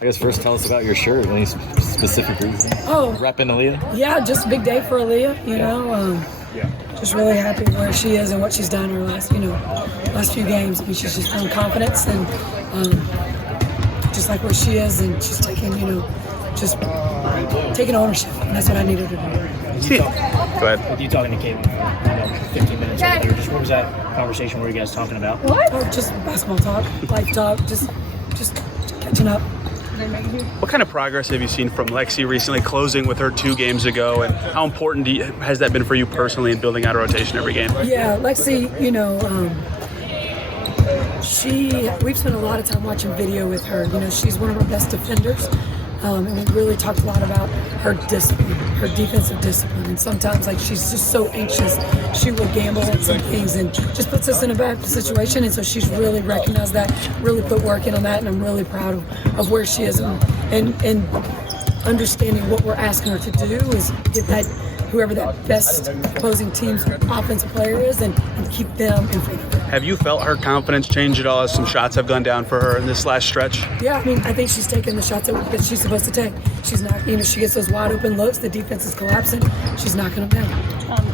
I guess first tell us about your shirt. Any specific reason? Oh, Repping Aaliyah? yeah, just a big day for Aaliyah, you know. Just really happy where she is and what she's done her last few games. I mean, she's just found confidence and just like where she is, and she's taking, just taking ownership. And that's what I needed to do. Go ahead. With you talking to Caitlin, 15 minutes earlier, just what was that conversation? What were you guys talking about? Oh, just basketball talk, life talk, just catching up. What kind of progress have you seen from Lexie recently, closing with her 2 games ago, and how important has that been for you personally in building out a rotation every game? Yeah, Lexie, we've spent a lot of time watching video with her. She's one of our best defenders. And we really talked a lot about her discipline, her defensive discipline. And sometimes, she's just so anxious, she will gamble at some things and just puts us in a bad situation. And so she's really recognized that, really put work in on that, and I'm really proud of where she is. And understanding what we're asking her to do is get that, whoever that best opposing team's offensive player is, and keep them in front of her. Have you felt her confidence change at all as some shots have gone down for her in this last stretch? Yeah, I think she's taking the shots that she's supposed to take. She's not, she gets those wide open looks, the defense is collapsing, she's knocking them down.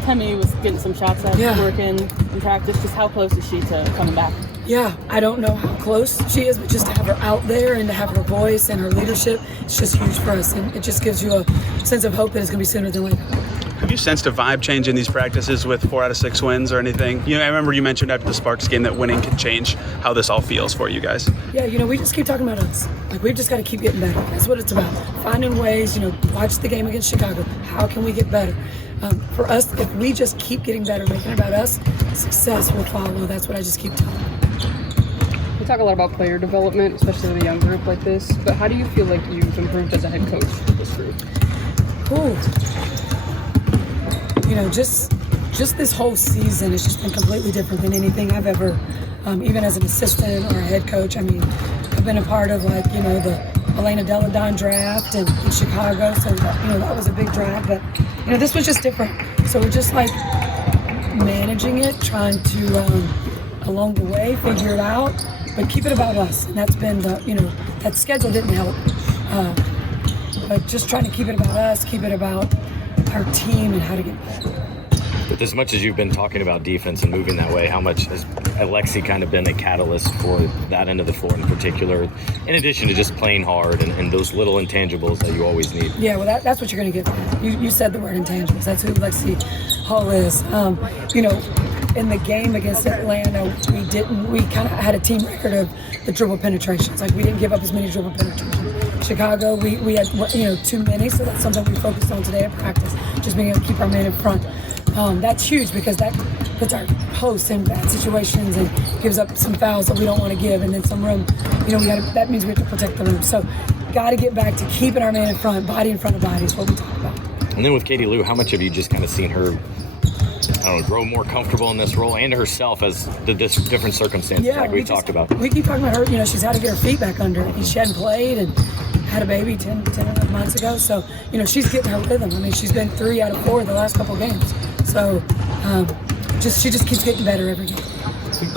Temmie was getting some shots out, working in practice. Just how close is she to coming back? Yeah, I don't know how close she is, but just to have her out there and to have her voice and her leadership, it's just huge for us. And it just gives you a sense of hope that it's going to be sooner than later. Have you sensed a vibe change in these practices with 4 out of 6 wins or anything? I remember you mentioned after the Sparks game that winning can change how this all feels for you guys. Yeah, we just keep talking about us. We've just got to keep getting better. That's what it's about. Finding ways, watch the game against Chicago. How can we get better? For us, if we just keep getting better, making it about us, success will follow. That's what I just keep telling them. We talk a lot about player development, especially with a young group like this, but how do you feel like you've improved as a head coach with this group? Just this whole season has just been completely different than anything I've ever, even as an assistant or a head coach. I've been a part of the Elena Deladine draft in Chicago, so that was a big draft, but this was just different. So we're just managing it, trying to along the way figure it out, but keep it about us. And that's been that schedule didn't help, but just trying to keep it about us, keep it about our team and how to get better. With as much as you've been talking about defense and moving that way, how much has Lexie kind of been a catalyst for that end of the floor in particular, in addition to just playing hard and those little intangibles that you always need? Yeah, well, that's what you're going to get. You said the word intangibles. That's who Lexie Hull is. In the game against Atlanta, we kind of had a team record of the dribble penetrations. We didn't give up as many dribble penetrations. Chicago, we had too many, so that's something we focused on today at practice, just being able to keep our man in front. That's huge because that puts our hosts in bad situations and gives up some fouls that we don't want to give, and then some room. That means we have to protect the room. So, got to get back to keeping our man in front, body in front of body is what we talk about. And then with Katie Lou, how much have you just kind of seen her, grow more comfortable in this role, and herself as the different circumstances we talked about? We keep talking about her. She's had to get her feet back under it. She hadn't played and had a baby 10 and a half months ago. So, she's getting her rhythm. She's been 3 out of 4 the last couple games. So, she just keeps getting better every game. I think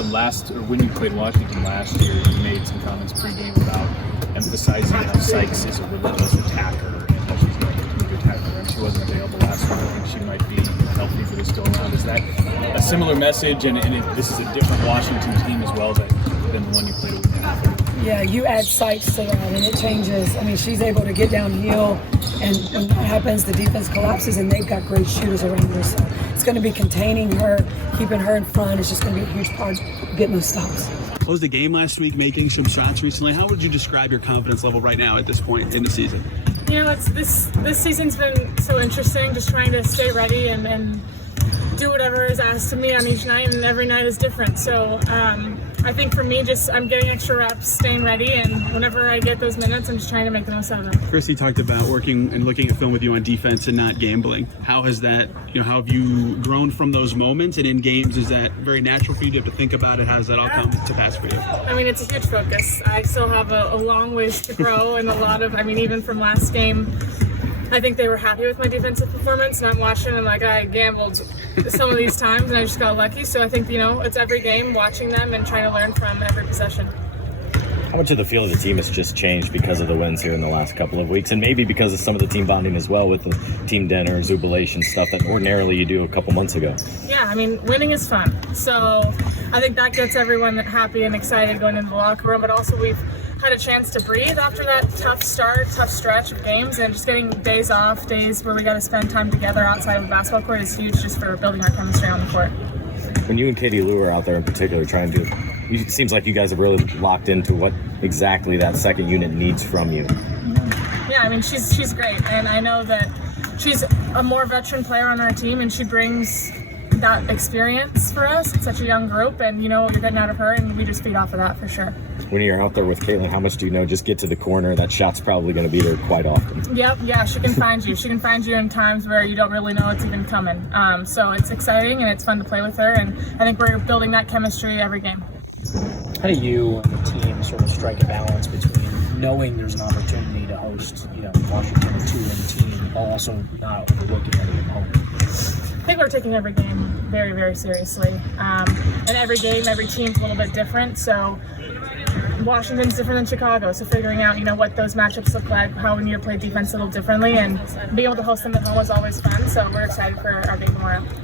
when you played Washington last year, you made some comments pregame about emphasizing how Sykes is a relentless attacker and how she's going to continue to attack her. She wasn't available last year. I think she might be healthy for this go-around. Is that a similar message? And this is a different Washington team as well than the one you played with? Yeah, you add Sykes to that, and it changes. She's able to get downhill, and when that happens, the defense collapses, and they've got great shooters around her. So it's going to be containing her, keeping her in front. It's just going to be a huge part of getting those stops. Closed the game last week, making some shots recently. How would you describe your confidence level right now at this point in the season? This season's been so interesting, just trying to stay ready and do whatever is asked of me on each night, and every night is different. So I think for me, I'm getting extra reps, staying ready, and whenever I get those minutes, I'm just trying to make the most out of it. Christie talked about working and looking at film with you on defense and not gambling. How has that, how have you grown from those moments? And in games, is that very natural for you to have to think about it? How does that all come to pass for you? It's a huge focus. I still have a long ways to grow, and a lot of, even from last game, I think they were happy with my defensive performance, and I'm watching and I gambled some of these times and I just got lucky. So I think, it's every game, watching them and trying to learn from every possession. How much of the feel of the team has just changed because of the wins here in the last couple of weeks, and maybe because of some of the team bonding as well with the team dinner, jubilation stuff that ordinarily you do a couple months ago? Yeah, I mean, winning is fun. So I think that gets everyone happy and excited going into the locker room, but also we've had a chance to breathe after that tough stretch of games, and just getting days off, days where we got to spend time together outside of the basketball court is huge just for building our chemistry on the court. When you and Katie Lou are out there in particular trying to, it seems like you guys have really locked into what exactly that second unit needs from you. Yeah, I mean, she's great, and I know that she's a more veteran player on our team, and she brings that experience for us. It's such a young group, and you know what you're getting out of her, and we just feed off of that for sure. When you're out there with Caitlin, how much do you know? Just get to the corner. That shot's probably going to be there quite often. Yep, yeah, she can find you. She can find you in times where you don't really know it's even coming. So it's exciting and it's fun to play with her, and I think we're building that chemistry every game. How do you and the team sort of strike a balance between knowing there's an opportunity to host, Washington, a two-win team, while also not overlooking any opponent? I think we're taking every game very, very seriously. And every game, every team's a little bit different. So Washington's different than Chicago. So figuring out, what those matchups look like, how we need to play defense a little differently, and being able to host them at home is always fun. So we're excited for our game tomorrow.